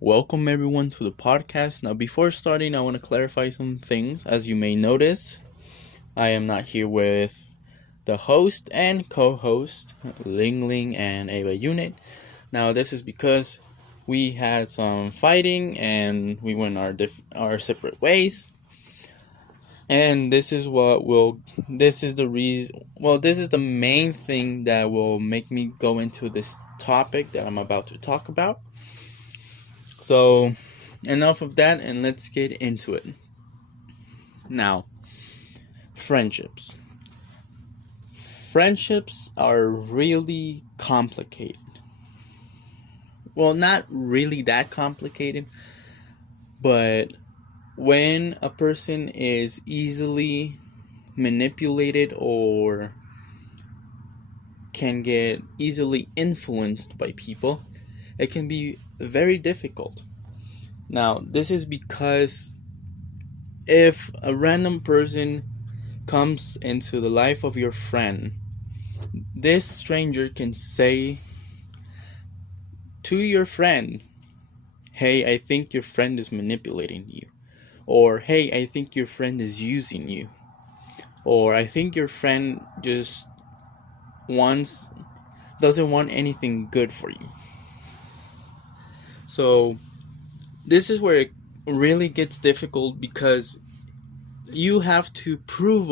Welcome everyone to the podcast. Now, before starting, I want to clarify some things. As you may notice, I am not here with the host and co-host, Ling Ling and Ava Unit. Now, this is because we had some fighting and we went our separate ways. And this is this is the main thing that will make me go into this topic that I'm about to talk about. So, enough of that, and let's get into it. Now, friendships. Friendships are really complicated. Well, not really that complicated, but when a person is easily manipulated or can get easily influenced by people, it can be very difficult. Now, this is because if a random person comes into the life of your friend, this stranger can say to your friend, "Hey, I think your friend is manipulating you," or "Hey, I think your friend is using you," or "I think your friend just doesn't want anything good for you." So this is where it really gets difficult, because you have to prove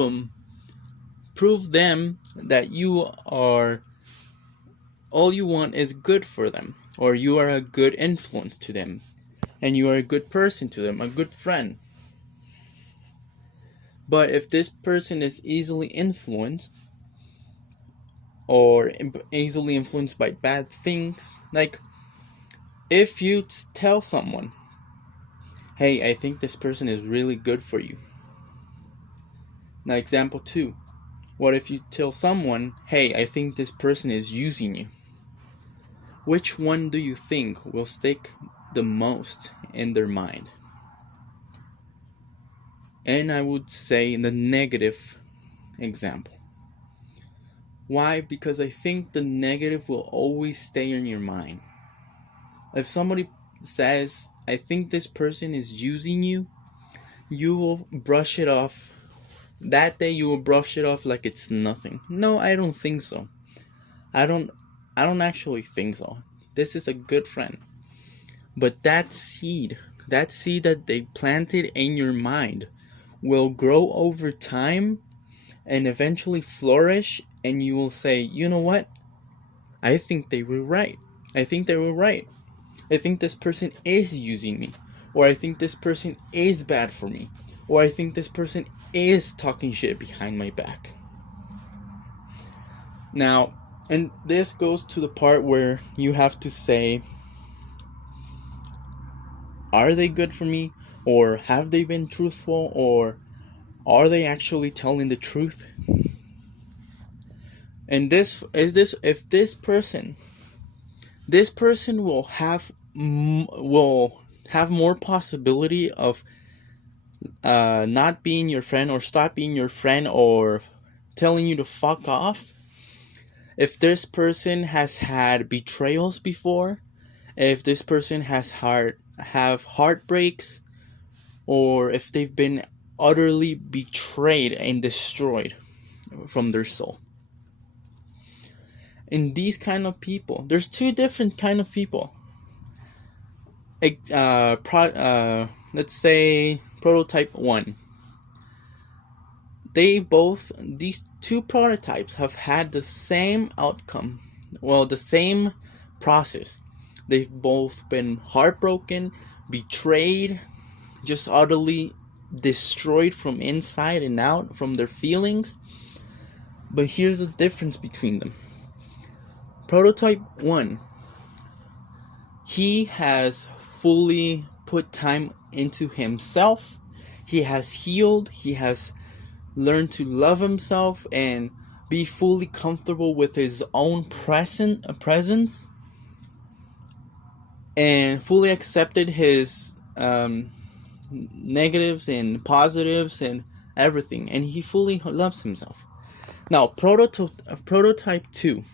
them that all you want is good for them, or you are a good influence to them, and you are a good person to them, a good friend. But if this person is easily influenced, or easily influenced by bad things, like if you tell someone, "Hey, I think this person is really good for you." Now, example 2. What if you tell someone, "Hey, I think this person is using you"? Which one do you think will stick the most in their mind? And I would say the negative example. Why? Because I think the negative will always stay in your mind. If somebody says, "I think this person is using you," you will brush it off. That day you will brush it off like it's nothing. No, I don't think so. I don't actually think so. This is a good friend. But that seed that they planted in your mind will grow over time and eventually flourish, and you will say, "You know what? I think they were right. I think they were right. I think this person is using me, or I think this person is bad for me, or I think this person is talking shit behind my back." Now, and this goes to the part where you have to say, are they good for me? Or have they been truthful? Or are they actually telling the truth? And if this person will have more possibility of not being your friend, or stop being your friend, or telling you to fuck off. If this person has had betrayals before, if this person has have heartbreaks, or if they've been utterly betrayed and destroyed from their soul. And these kind of people, there's two different kind of people. Let's say prototype 1. These two prototypes have had the same outcome. Well, the same process. They've both been heartbroken, betrayed, just utterly destroyed from inside and out from their feelings. But here's the difference between them. Prototype 1, he has fully put time into himself. He has healed. He has learned to love himself and be fully comfortable with his own presence, and fully accepted his negatives and positives and everything, and he fully loves himself. Now, prototype 2.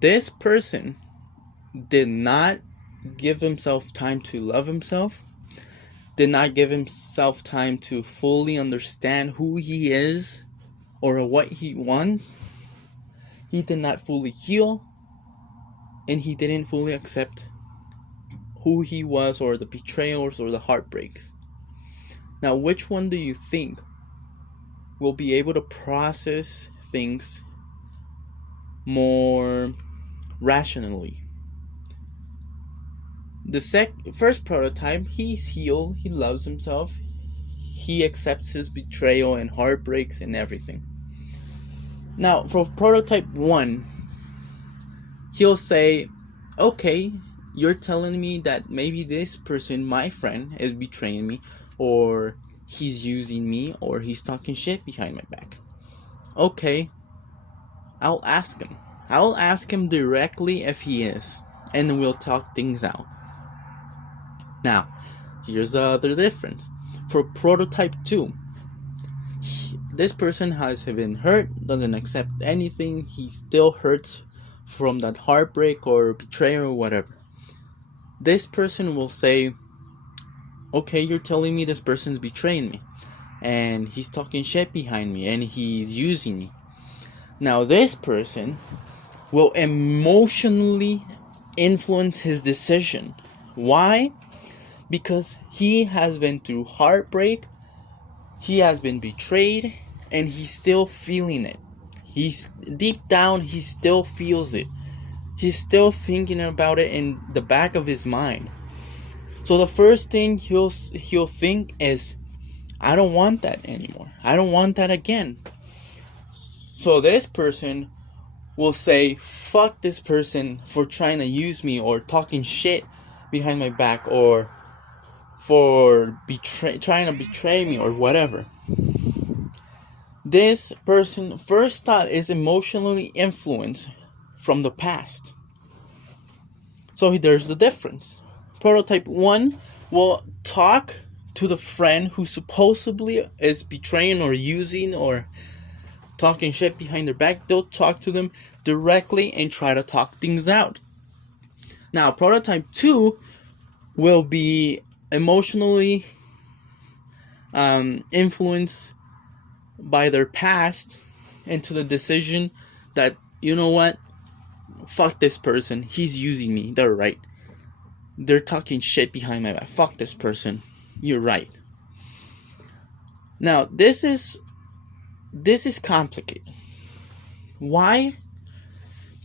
This person did not give himself time to love himself, did not give himself time to fully understand who he is or what he wants. He did not fully heal, and he didn't fully accept who he was, or the betrayals or the heartbreaks. Now, which one do you think will be able to process things more rationally? The first prototype, he's healed, he loves himself, he accepts his betrayal and heartbreaks and everything. Now, for prototype 1, he'll say, okay, you're telling me that maybe this person, my friend, is betraying me, or he's using me, or he's talking shit behind my back. Okay, I'll ask him. I'll ask him directly if he is, and we'll talk things out. Now, here's the other difference. For prototype 2, this person has been hurt, doesn't accept anything, he still hurts from that heartbreak or betrayal or whatever. This person will say, okay, you're telling me this person's betraying me, and he's talking shit behind me, and he's using me. Now, this person will emotionally influence his decision. Why? Because he has been through heartbreak, he has been betrayed, and he's still feeling it. He's deep down, he still feels it. He's still thinking about it in the back of his mind. So the first thing he'll think is, I don't want that anymore. I don't want that again. So this person will say, fuck this person for trying to use me, or talking shit behind my back, or for trying to betray me, or whatever. This person's first thought is emotionally influenced from the past. So there's the difference. Prototype 1 will talk to the friend who supposedly is betraying or using or talking shit behind their back. They'll talk to them directly and try to talk things out. Now, prototype 2 will be emotionally influenced by their past into the decision that, you know what, fuck this person, he's using me, they're right, they're talking shit behind my back, fuck this person, you're right. Now, this is complicated. Why?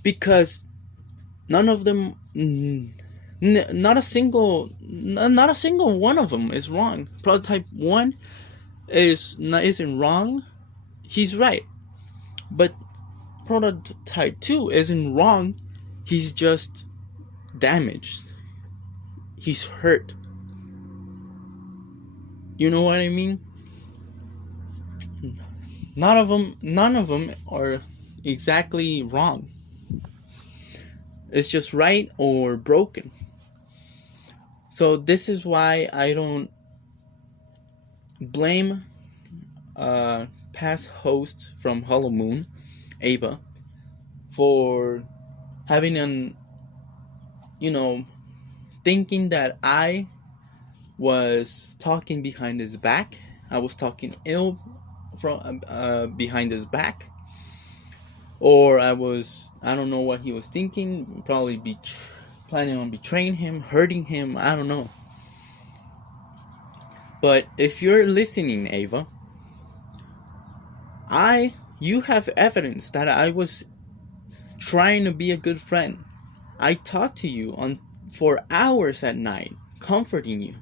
Because none of them, not a single one of them is wrong. Prototype 1 isn't wrong, he's right. But prototype 2 isn't wrong, he's just damaged, he's hurt. You know what I mean? None of them are exactly wrong. It's just right or broken. So this is why I don't blame past host from HollowMoon, Ava, for having thinking that I was talking behind his back. I was talking ill from behind his back, or I don't know what he was thinking. Probably planning on betraying him, hurting him. I don't know. But if you're listening, Ava, you have evidence that I was trying to be a good friend. I talked to you for hours at night, comforting you.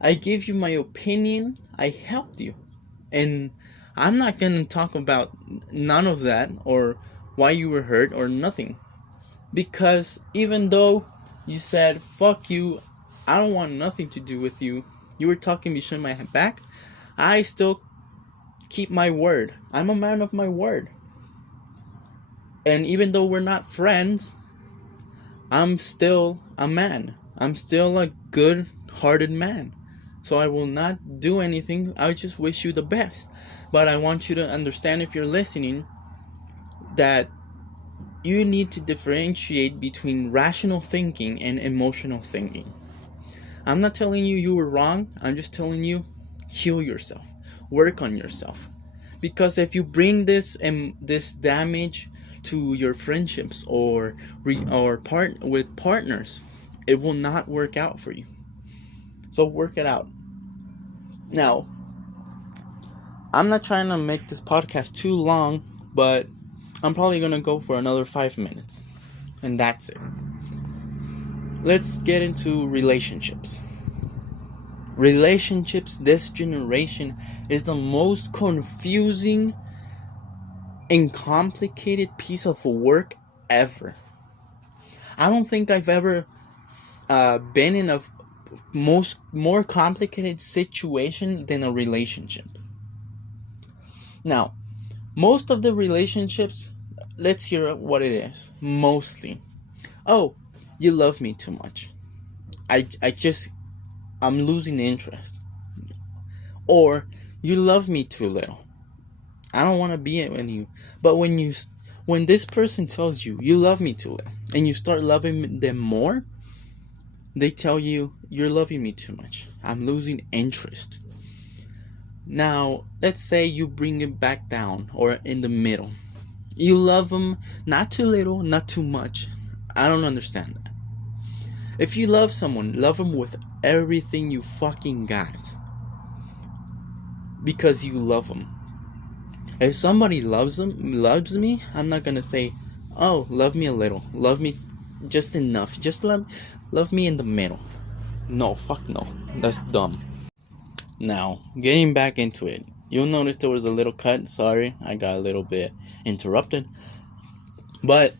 I gave you my opinion. I helped you. And I'm not going to talk about none of that, or why you were hurt, or nothing. Because even though you said, fuck you, I don't want nothing to do with you, you were talking behind my back, I still keep my word. I'm a man of my word. And even though we're not friends, I'm still a man. I'm still a good-hearted man. So I will not do anything. I just wish you the best. But I want you to understand, if you're listening, that you need to differentiate between rational thinking and emotional thinking. I'm not telling you you were wrong. I'm just telling you, heal yourself, work on yourself. Because if you bring this damage to your friendships or with partners, it will not work out for you. So work it out. Now, I'm not trying to make this podcast too long, but I'm probably gonna go for another 5 minutes, and that's it. Let's get into relationships. Relationships this generation is the most confusing and complicated piece of work ever. I don't think I've ever been in a more complicated situation than a relationship. Now, most of the relationships, let's hear what it is. Mostly, oh, you love me too much. I'm losing interest. Or, you love me too little. I don't want to be it with you. But when this person tells you, you love me too little, and you start loving them more, they tell you, you're loving me too much. I'm losing interest. Now, let's say you bring it back down, or in the middle. You love them not too little, not too much. I don't understand that. If you love someone, love them with everything you fucking got. Because you love them. If somebody loves me, I'm not gonna say, oh, love me a little. Love me just enough. Just love me in the middle. No, fuck no. That's dumb. Now, getting back into it. You'll notice there was a little cut. Sorry, I got a little bit interrupted. But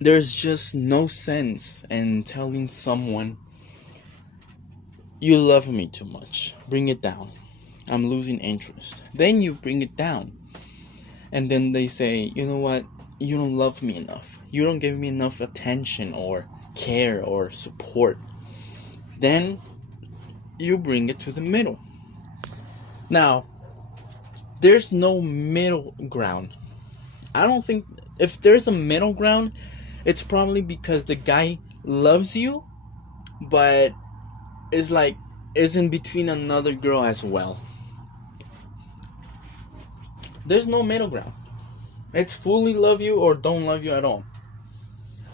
there's just no sense in telling someone, you love me too much. Bring it down. I'm losing interest. Then you bring it down. And then they say, you know what? You don't love me enough. You don't give me enough attention or care or support. Then you bring it to the middle. Now, there's no middle ground. I don't think, if there's a middle ground, it's probably because the guy loves you, but is in between another girl as well. There's no middle ground. It's fully love you or don't love you at all.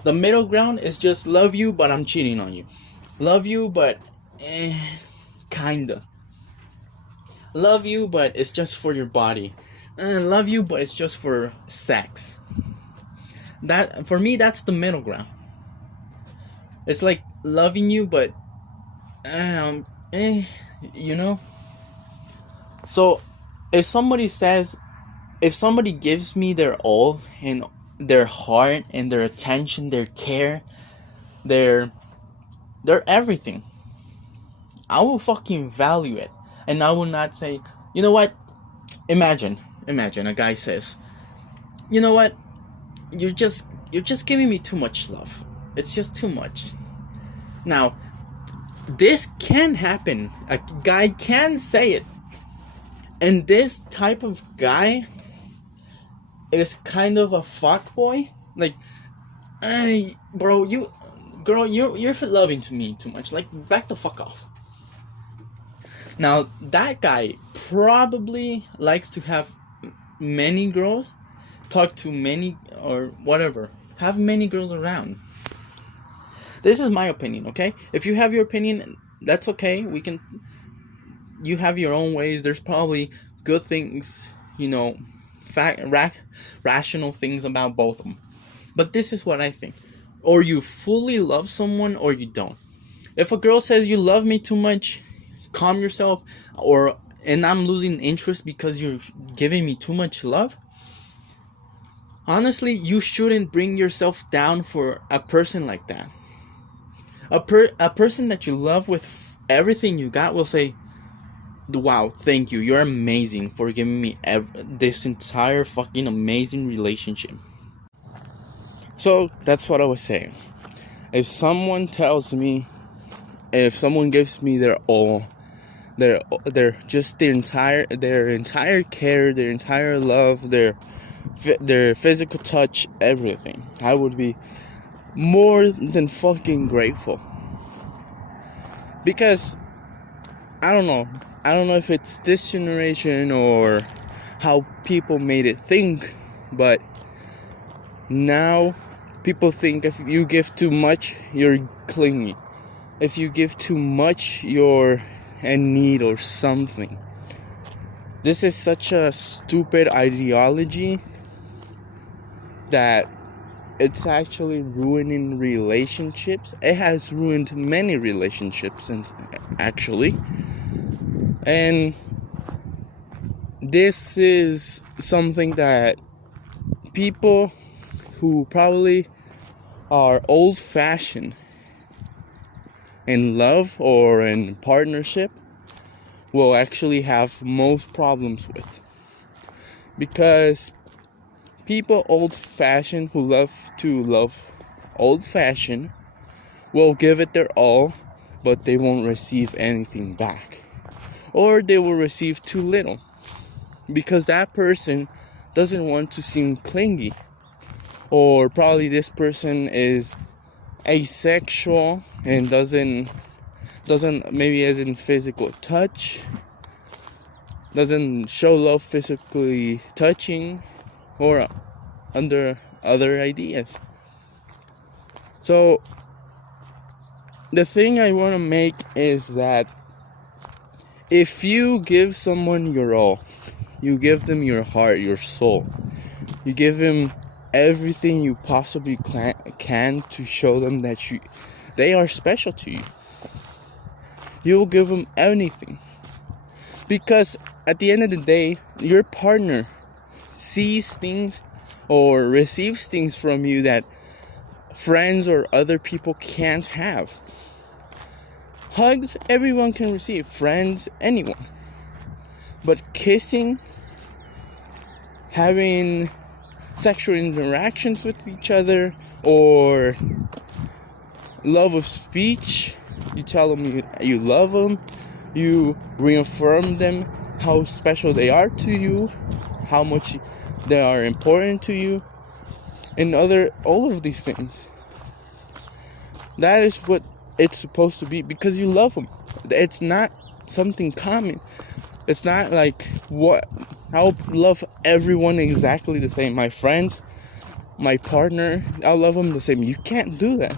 The middle ground is just love you, but I'm cheating on you. Love you, but kinda. Love you, but it's just for your body. Love you, but it's just for sex. That, for me, that's the middle ground. It's like loving you, but you know. So if somebody gives me their all and their heart and their attention, their care, their everything, I will fucking value it. And I will not say, you know what? Imagine a guy says, you know what? You're just giving me too much love. It's just too much. Now, this can happen. A guy can say it. And this type of guy is kind of a fuckboy. Like, hey, bro, you're loving to me too much. Like, back the fuck off. Now, that guy probably likes to have many girls, talk to many, or whatever. Have many girls around. This is my opinion, okay? If you have your opinion, that's okay. You have your own ways. There's probably good things, rational things about both of them. But this is what I think. Or you fully love someone, or you don't. If a girl says you love me too much, calm yourself, and I'm losing interest because you're giving me too much love. Honestly, you shouldn't bring yourself down for a person like that. A person that you love with everything you got will say, wow, thank you, you're amazing for giving me this entire fucking amazing relationship. So that's what I was saying. If someone gives me their all, their entire care, their entire love, their their physical touch, everything, I would be more than fucking grateful. Because I don't know if it's this generation or how people made it think, but now people think if you give too much, you're clingy. If you give too much, you're in need or something. This is such a stupid ideology that it's actually ruining relationships. It has ruined many relationships, and actually. And this is something that people who probably are old-fashioned in love or in partnership will actually have most problems with. Because people old-fashioned who love to love old-fashioned will give it their all, but they won't receive anything back. Or they will receive too little. Because that person doesn't want to seem clingy. Or probably this person is asexual and doesn't maybe as in physical touch, doesn't show love physically touching, or under other ideas. So the thing I want to make is that if you give someone your all, you give them your heart, your soul, you give them everything you possibly can to show them that they are special to you. You will give them anything. Because at the end of the day, your partner sees things or receives things from you that friends or other people can't have. Hugs, everyone can receive. Friends, anyone. But kissing, having sexual interactions with each other, or love of speech, you tell them you love them, you reaffirm them how special they are to you, how much they are important to you, and all of these things. That is what it's supposed to be, because you love them. It's not something common. It's not like I'll love everyone exactly the same. My friends, my partner, I'll love them the same. You can't do that.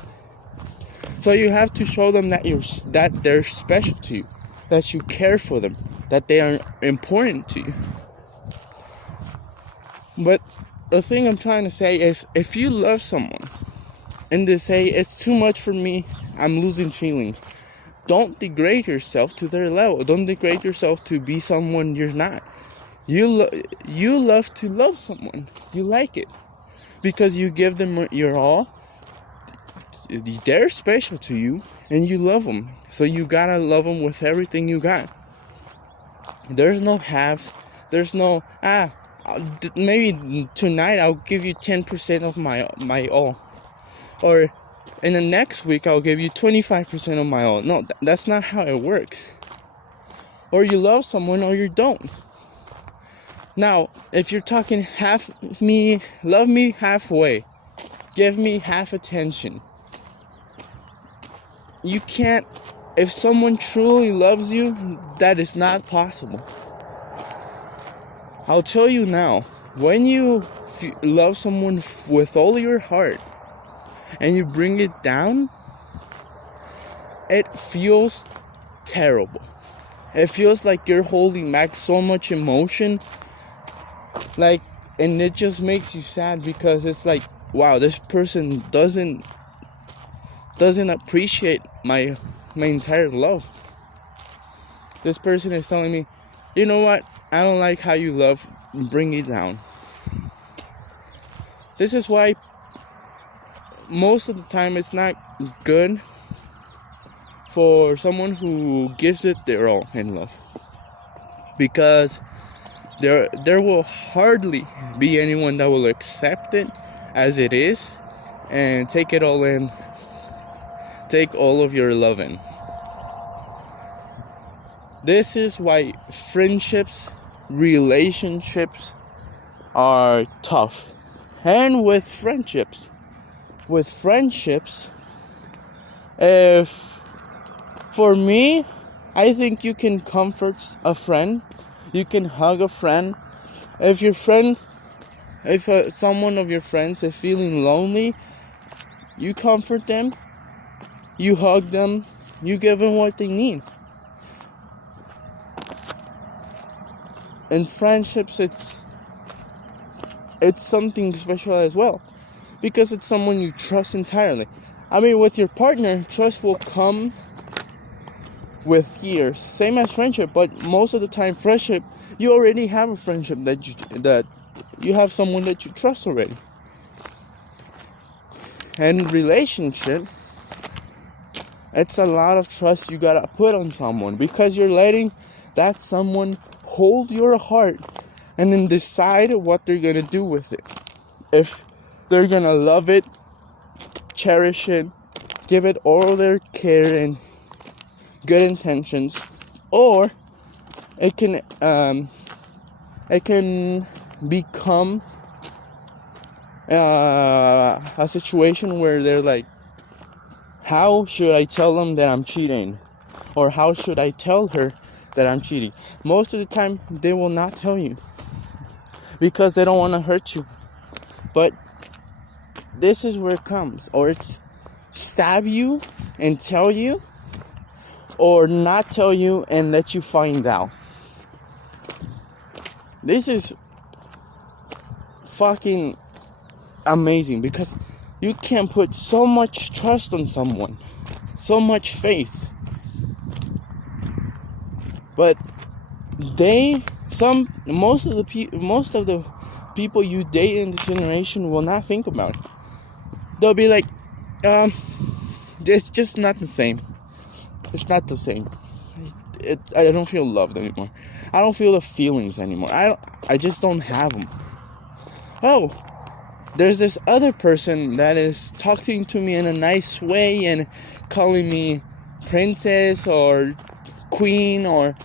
So you have to show them that they're special to you, that you care for them, that they are important to you. But the thing I'm trying to say is, if you love someone and they say it's too much for me, I'm losing feelings, don't degrade yourself to their level. Don't degrade yourself to be someone you're not. You love to love someone. You like it because you give them your all. They're special to you and you love them. So you gotta love them with everything you got. There's no halves. There's no, maybe tonight I'll give you 10% of my all. Or in the next week I'll give you 25% of my all. No, that's not how it works. Or you love someone or you don't. Now, if you're talking love me halfway, give me half attention. You can't, if someone truly loves you, that is not possible. I'll tell you now, when you love someone with all your heart and you bring it down, it feels terrible. It feels like you're holding back so much emotion, and it just makes you sad, because it's like, wow, this person doesn't appreciate my entire love. This person is telling me, you know what, I don't like how you love, bring it down. This is why most of the time it's not good for someone who gives it their all in love, because there will hardly be anyone that will accept it as it is and take it all in, take all of your love in. This is why friendships, relationships are tough. And with friendships, if for me, I think you can comfort a friend, you can hug a friend. If someone of your friends is feeling lonely, you comfort them, you hug them, you give them what they need. In friendships, it's something special as well, because it's someone you trust entirely. I mean, with your partner, trust will come with years, same as friendship. But most of the time, friendship, you already have a friendship that you have someone that you trust already. And relationship, it's a lot of trust you gotta put on someone, because you're letting that someone hold your heart and then decide what they're gonna do with it. If they're gonna love it, cherish it, give it all their care and good intentions, or it can become a situation where they're like, how should I tell them that I'm cheating? Or how should I tell her that I'm cheating? Most of the time, they will not tell you, because they don't want to hurt you. But this is where it comes. Or it's stab you and tell you, or not tell you and let you find out. This is fucking amazing, because you can put so much trust on someone, so much faith. But most of the people you date in this generation will not think about it. They'll be like, it's just not the same. It's not the same. I don't feel loved anymore. I don't feel the feelings anymore. I just don't have them. Oh, there's this other person that is talking to me in a nice way and calling me princess or queen or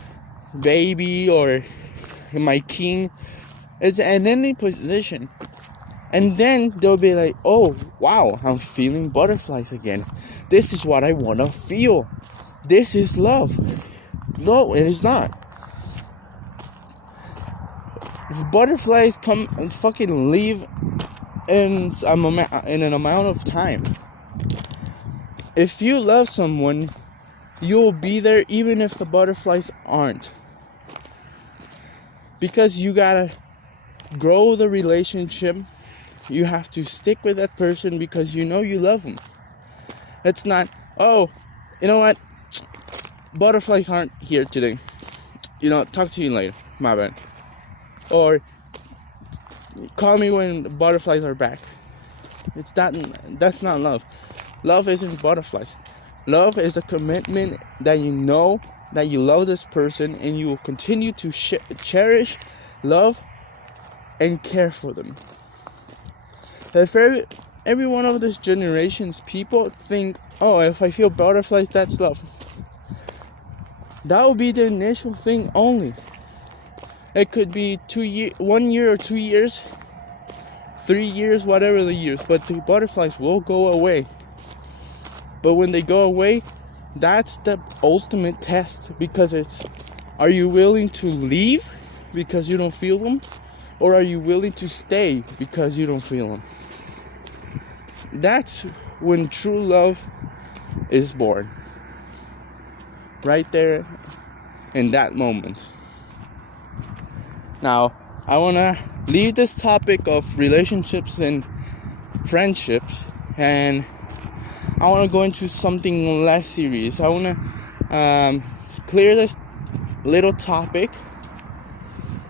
baby or my king. It's in any position. And then they'll be like, oh, wow, I'm feeling butterflies again. This is what I want to feel. This is love. No, it is not. If butterflies come and fucking leave in an amount of time. If you love someone, you'll be there even if the butterflies aren't. Because you gotta grow the relationship. You have to stick with that person because you know you love them. It's not, oh, you know what? Butterflies aren't here today. Talk to you later. My bad. Or call me when the butterflies are back. That's not love. Love isn't butterflies. Love is a commitment that you know that you love this person and you will continue to cherish, love, and care for them. If every one of this generation's people think, oh, if I feel butterflies, that's love. That will be the initial thing only. It could be 1 year or 2 years, 3 years, whatever the years, but the butterflies will go away. But when they go away, that's the ultimate test, because are you willing to leave because you don't feel them, or are you willing to stay because you don't feel them? That's when true love is born. Right there in that moment. Now, I want to leave this topic of relationships and friendships, and I want to go into something less serious. I want to clear this little topic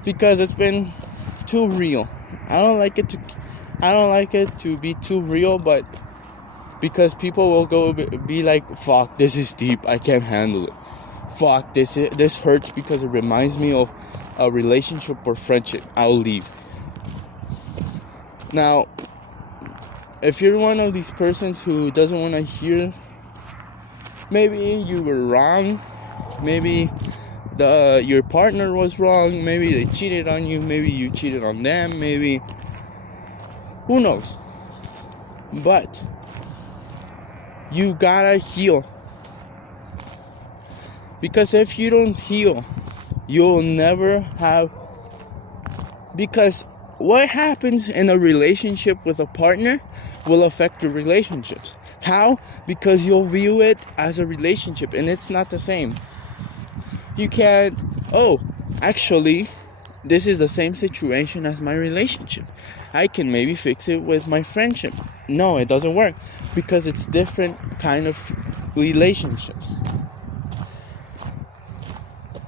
because it's been too real. I don't like it to be too real, but because people will go be like, fuck, this is deep, I can't handle it. Fuck, this hurts because it reminds me of a relationship or friendship. I'll leave. Now, if you're one of these persons who doesn't want to hear, maybe you were wrong. Maybe your partner was wrong, maybe they cheated on you, maybe you cheated on them, maybe, who knows. But you gotta heal, because if you don't heal, you'll never have, because what happens in a relationship with a partner will affect your relationships. How? Because you'll view it as a relationship, and it's not the same. You can't, actually, this is the same situation as my relationship. I can maybe fix it with my friendship. No, it doesn't work, because it's different kind of relationships.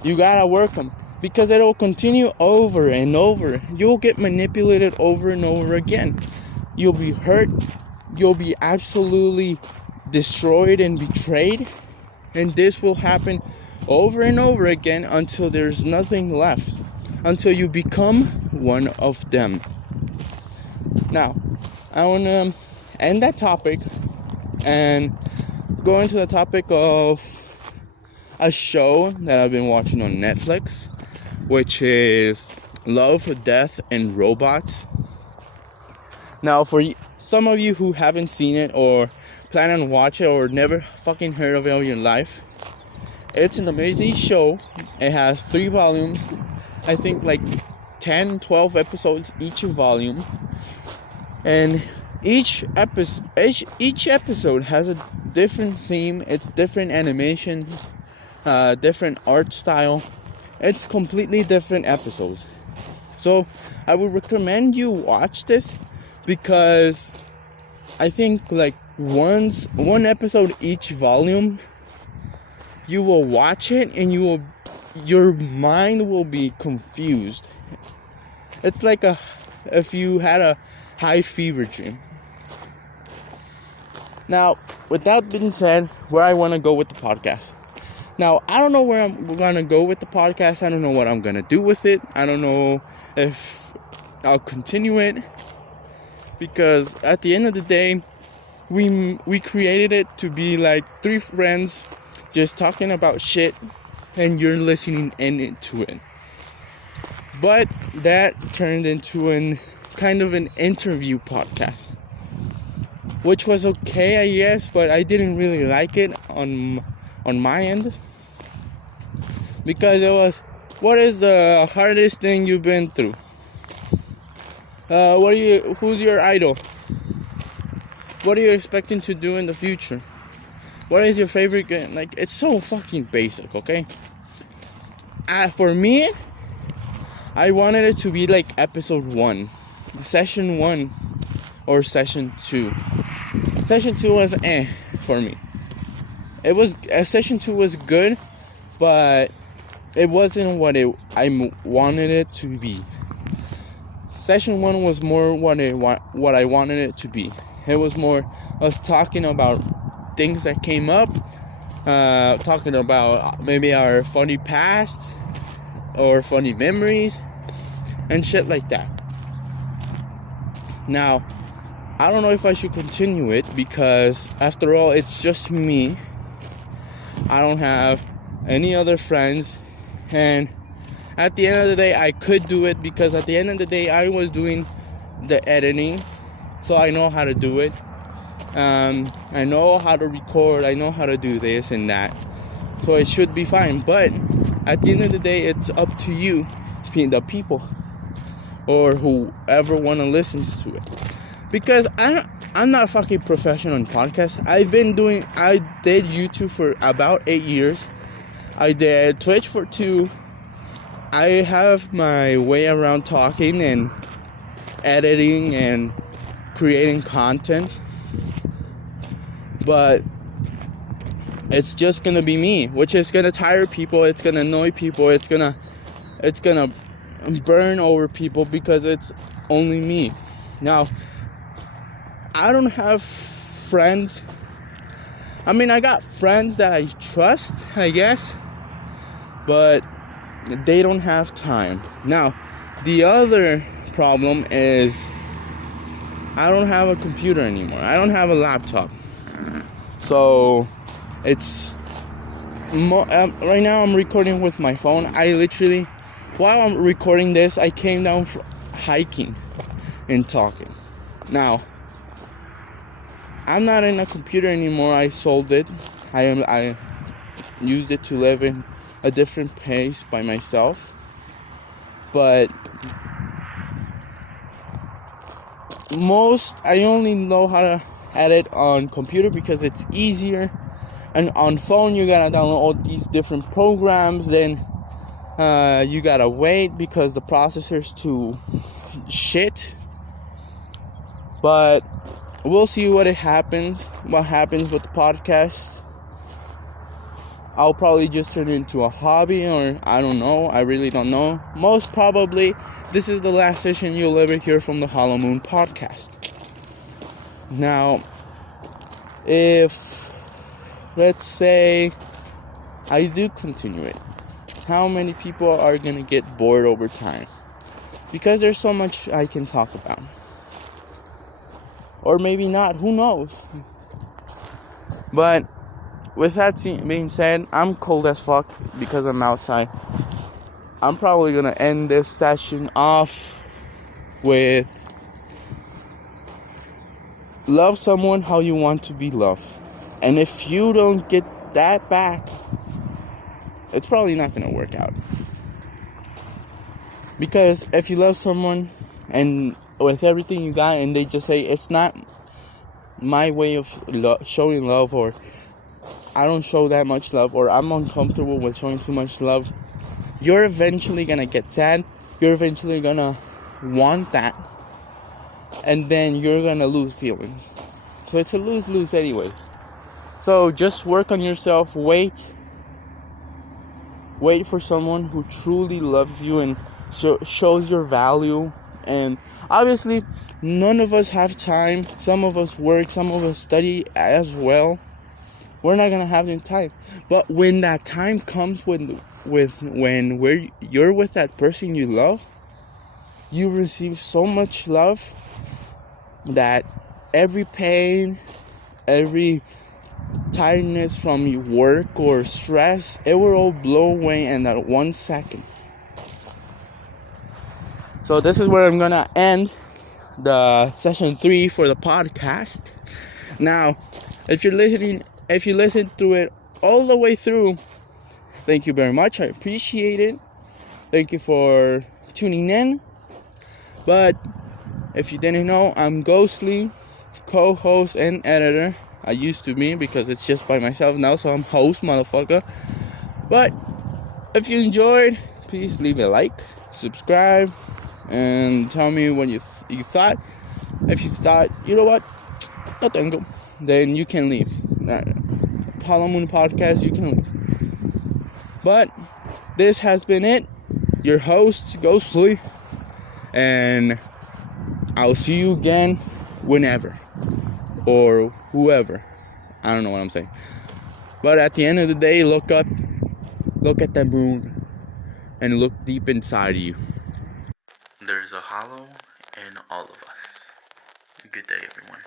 You gotta work them, because it'll continue over and over. You'll get manipulated over and over again. You'll be hurt. You'll be absolutely destroyed and betrayed. And this will happen over and over again until there's nothing left. Until you become one of them. Now, I want to end that topic and go into the topic of a show that I've been watching on Netflix, which is Love, Death, and Robots. Now, for some of you who haven't seen it or plan on watch it or never fucking heard of it in your life, it's an amazing show. It has 3 volumes. I think like 10, 12 episodes each volume. And each episode has a different theme. It's different animations, different art style. It's completely different episodes. So I would recommend you watch this, because I think like one episode each volume, you will watch it and your mind will be confused. It's like if you had a high fever dream. Now, with that being said, where I want to go with the podcast. Now, I don't know where I'm going to go with the podcast. I don't know what I'm going to do with it. I don't know if I'll continue it. Because at the end of the day, we created it to be like 3 friends just talking about shit, and you're listening into it. But that turned into kind of an interview podcast, which was okay, I guess, but I didn't really like it on my end, because it was, what is the hardest thing you've been through? Who's your idol? What are you expecting to do in the future? What is your favorite game? Like, it's so fucking basic, okay? For me, I wanted it to be like episode 1, session 1, or session 2. Session 2 was for me. It was session 2 was good, but it wasn't what I wanted it to be. Session 1 was more what I wanted it to be. It was more us talking about things that came up, talking about maybe our funny past or funny memories and shit like that. Now, I don't know if I should continue it, because after all, it's just me. I don't have any other friends, and at the end of the day, I could do it, because at the end of the day, I was doing the editing, so I know how to do it. I know how to record, I know how to do this and that, so it should be fine. But at the end of the day, it's up to you, the people, or whoever want to listen to it. Because I'm not a fucking professional in podcasts. I did YouTube for about 8 years. I did Twitch for 2. I have my way around talking and editing and creating content. But it's just gonna be me, which is gonna tire people, it's gonna annoy people, it's gonna burn over people, because it's only me. Now, I don't have friends. I mean, I got friends that I trust, I guess, but they don't have time. Now, the other problem is I don't have a computer anymore. I don't have a laptop. So it's right now I'm recording with my phone. I literally, while I'm recording this, I came down hiking and talking. Now, I'm not in a computer anymore. I sold it. I used it to live in a different place by myself. But I only know how to edit on computer because it's easier. And on phone, you gotta download all these different programs. Then you gotta wait because the processor's too shit. But we'll see what happens with the podcast. I'll probably just turn it into a hobby, or I don't know. I really don't know. Most probably, this is the last session you'll ever hear from the HollowMoon podcast. Now, if, let's say, I do continue it, how many people are going to get bored over time? Because there's so much I can talk about. Or maybe not, who knows? But with that being said, I'm cold as fuck because I'm outside. I'm probably going to end this session off with love someone how you want to be loved. And if you don't get that back, it's probably not going to work out. Because if you love someone and with everything you got and they just say, it's not my way of showing love, or I don't show that much love, or I'm uncomfortable with showing too much love, you're eventually gonna get sad. You're eventually gonna want that, and then you're gonna lose feelings. So it's a lose-lose anyways. So just work on yourself. Wait for someone who truly loves you and shows your value. And obviously, none of us have time. Some of us work, some of us study as well. We're not gonna have the time. But when that time comes, when you're with that person you love, you receive so much love that every pain, every tiredness from your work or stress, it will all blow away in that 1 second. So this is where I'm gonna end the session 3 for the podcast. Now, if you listen through it all the way through, thank you very much. I appreciate it. Thank you for tuning in. But if you didn't know, I'm Ghostly, co-host and editor. I used to be because it's just by myself now, so I'm host, motherfucker. But if you enjoyed, please leave a like, subscribe, and tell me what you thought. If you thought, you know what, no tengo, then you can leave. HollowMoon podcast, you can leave. But this has been it. Your host, Ghostly, and I'll see you again whenever or whoever. I don't know what I'm saying. But at the end of the day, look up, look at the moon, and look deep inside of you. There's a hollow in all of us. Good day, everyone.